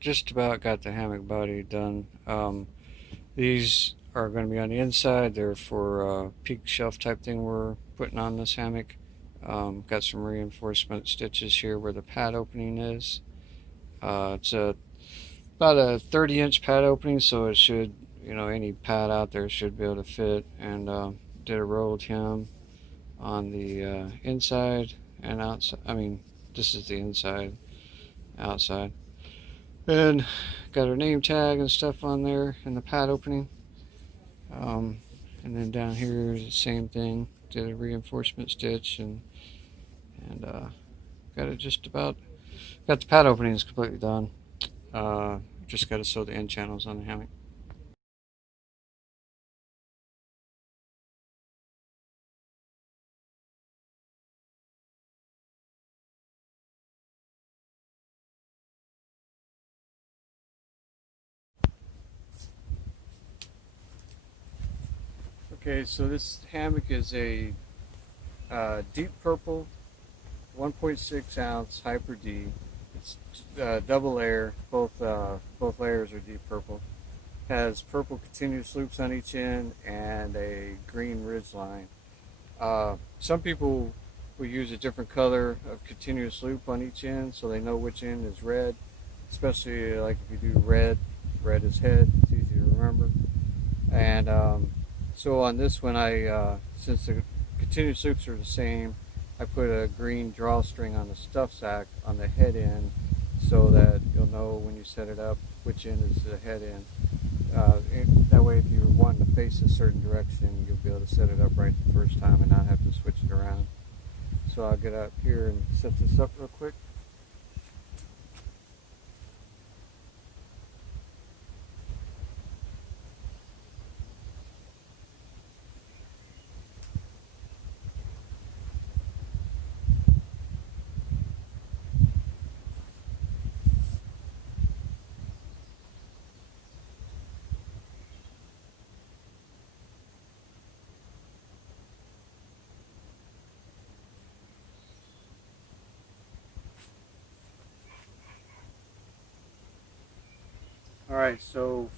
just about got the hammock body done. These are going to be on the inside. They're for peak shelf type thing we're putting on this hammock. Got some reinforcement stitches here where the pad opening is. It's about a 30-inch pad opening, so it should, any pad out there should be able to fit. And did a rolled hem on the inside and outside. I mean, this is the inside, outside. And got our name tag and stuff on there in the pad opening. And then down here is the same thing. Did a reinforcement stitch and got it just about. Got the pad openings completely done. Just got to sew the end channels on the hammock. Okay, so this hammock is a deep purple 1.6 ounce HyperD. It's double layer. Both layers are deep purple. Has purple continuous loops on each end and a green ridge line. Some people will use a different color of continuous loop on each end so they know which end is red. Especially like if you do red, red is head. It's easy to remember. And so on this one, since the continuous loops are the same, I put a green drawstring on the stuff sack on the head end so that you'll know when you set it up which end is the head end. That way, if you're wanting to face a certain direction, you'll be able to set it up right the first time and not have to switch it around. So I'll get up here and set this up real quick. All right, so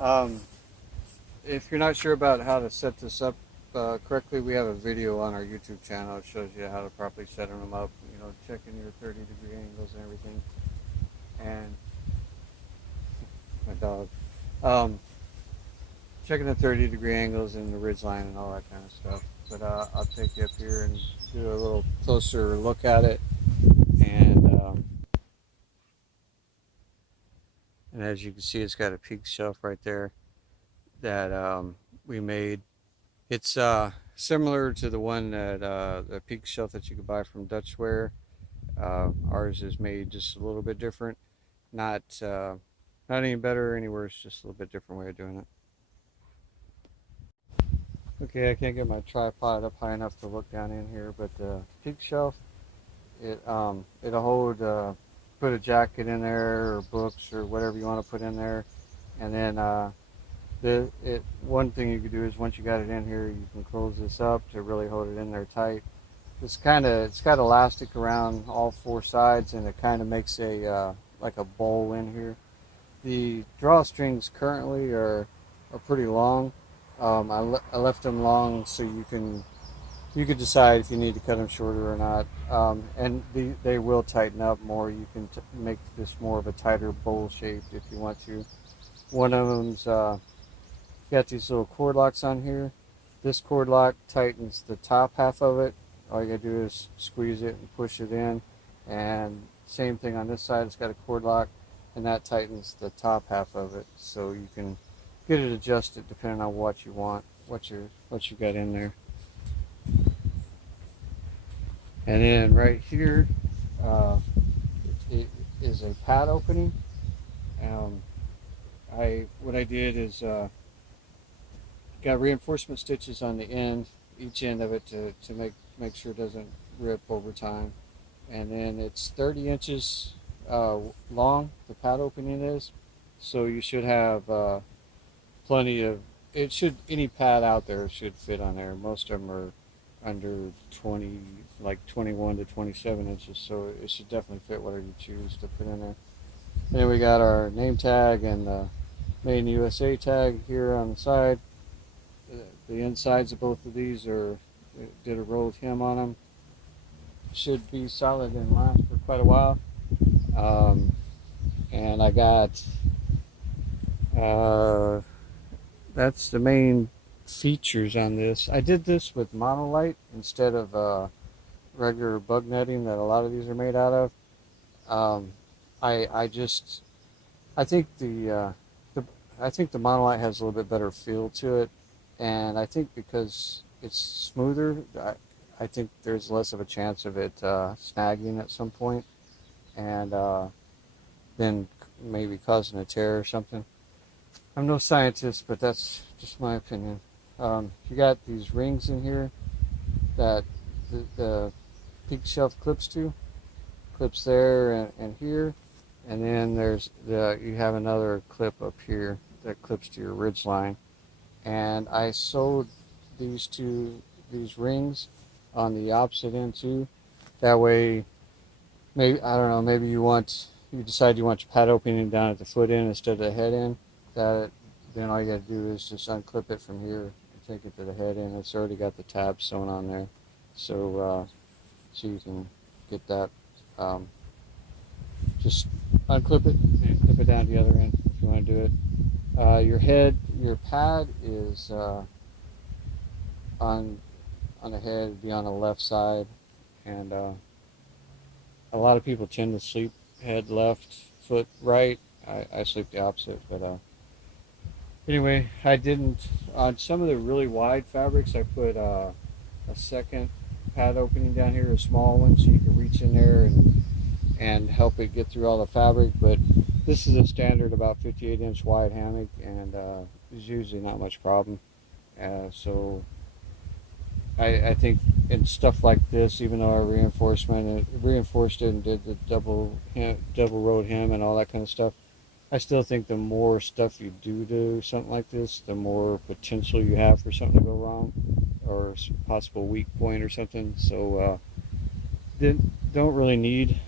um, if you're not sure about how to set this up correctly, we have a video on our YouTube channel. It shows you how to properly set them up. Checking your 30-degree angles and everything. And my dog, um, checking the 30-degree angles and the ridge line and all that kind of stuff. But I'll take you up here and do a little closer look at it. And and as you can see, it's got a peak shelf right there that we made. It's similar to the one that the peak shelf that you could buy from Dutchware. Ours is made just a little bit different. Not not any better or any worse, just a little bit different way of doing it. Okay, I can't get my tripod up high enough to look down in here, but the peak shelf, it'll hold put a jacket in there or books or whatever you want to put in there, and then one thing you could do is once you got it in here, you can close this up to really hold it in there tight. It's got elastic around all four sides, and it kind of makes a like a bowl in here. The drawstrings currently are pretty long. I left them long so you could decide if you need to cut them shorter or not. And they will tighten up more. You can make this more of a tighter bowl shape if you want to. One of them's got these little cord locks on here. This cord lock tightens the top half of it. All you gotta do is squeeze it and push it in. And same thing on this side, it's got a cord lock, and that tightens the top half of it. So you can get it adjusted depending on what you want, what you got in there. And then right here, it is a pad opening. Um, what I did is got reinforcement stitches on the end, each end of it to make sure it doesn't rip over time. And then it's 30 inches long, the pad opening is. So you should have plenty of, any pad out there should fit on there. Most of them are under 20, like 21 to 27 inches, so it should definitely fit whatever you choose to put in there. And then we got our name tag and the Made in USA tag here on the side. The insides of both of these are did a rolled hem on them. Should be solid and last for quite a while. And I got that's the main features on this. I did this with monolite instead of regular bug netting that a lot of these are made out of. Um, I just I think the I think the monolite has a little bit better feel to it, and I think because it's smoother, I think there's less of a chance of it snagging at some point, and then maybe causing a tear or something. I'm no scientist, but that's just my opinion. You got these rings in here that the peak shelf clips to, clips there and here, and then you have another clip up here that clips to your ridge line. And I sewed these rings on the opposite end too. That way, maybe I don't know. Maybe you decide you want your pad opening down at the foot end instead of the head end. Then all you got to do is just unclip it from here and take it to the head end. It's already got the tab sewn on there, so you can get that. Just unclip it and clip it down to the other end if you want to do it. Your pad is on the head, it'd be on the left side, and a lot of people tend to sleep head left, foot right. I sleep the opposite, but anyway, I didn't on some of the really wide fabrics. I put a second pad opening down here, a small one, so you can reach in there and help it get through all the fabric. But this is a standard about 58-inch wide hammock, and there's usually not much problem. So I think in stuff like this, even though I reinforced it and did the double road hem and all that kind of stuff, I still think the more stuff you do something like this, the more potential you have for something to go wrong or a possible weak point or something. So don't really need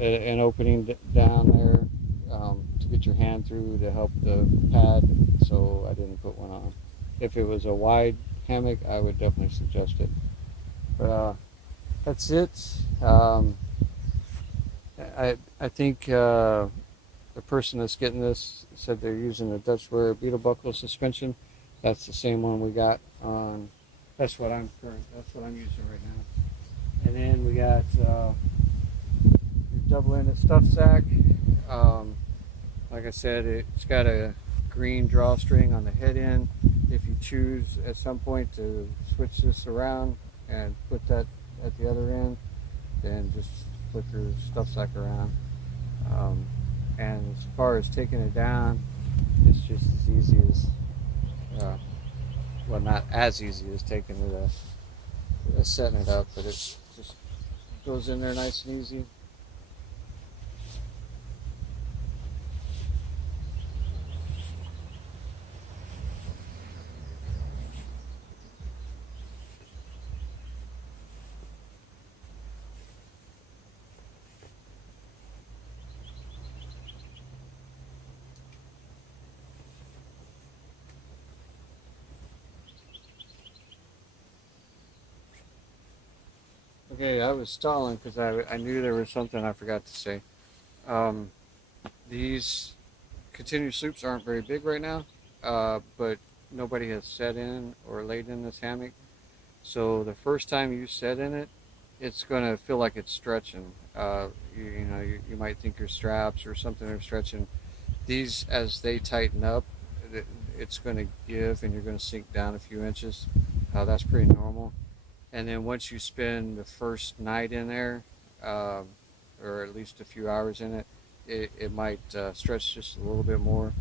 an opening down there to get your hand through to help the pad, so I didn't put one on. If it was a wide hammock, I would definitely suggest it. But that's it. I think the person that's getting this said they're using a Dutch Wear beetle buckle suspension. That's the same one we got on. That's what I'm using right now. And then we got your double-ended stuff sack. Like I said, it's got a green drawstring on the head end. If you choose at some point to switch this around and put that at the other end, then just flip your stuff sack around. And as far as taking it down, it's just as easy as, well, not as easy as taking it, setting it up, but it just goes in there nice and easy. Okay, I was stalling because I knew there was something I forgot to say. Um, these continuous loops aren't very big right now, but nobody has set in or laid in this hammock. So the first time you set in it, it's going to feel like it's stretching. You might think your straps or something are stretching. These, as they tighten up, it's going to give and you're going to sink down a few inches. That's pretty normal. And then once you spend the first night in there, or at least a few hours in it, it might stretch just a little bit more.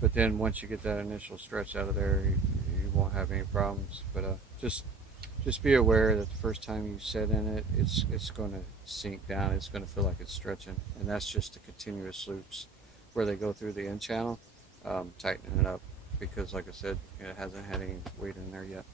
But then once you get that initial stretch out of there, you won't have any problems. But just be aware that the first time you set in it, it's going to sink down. It's going to feel like it's stretching, and that's just the continuous loops where they go through the end channel, tightening it up because, like I said, it hasn't had any weight in there yet.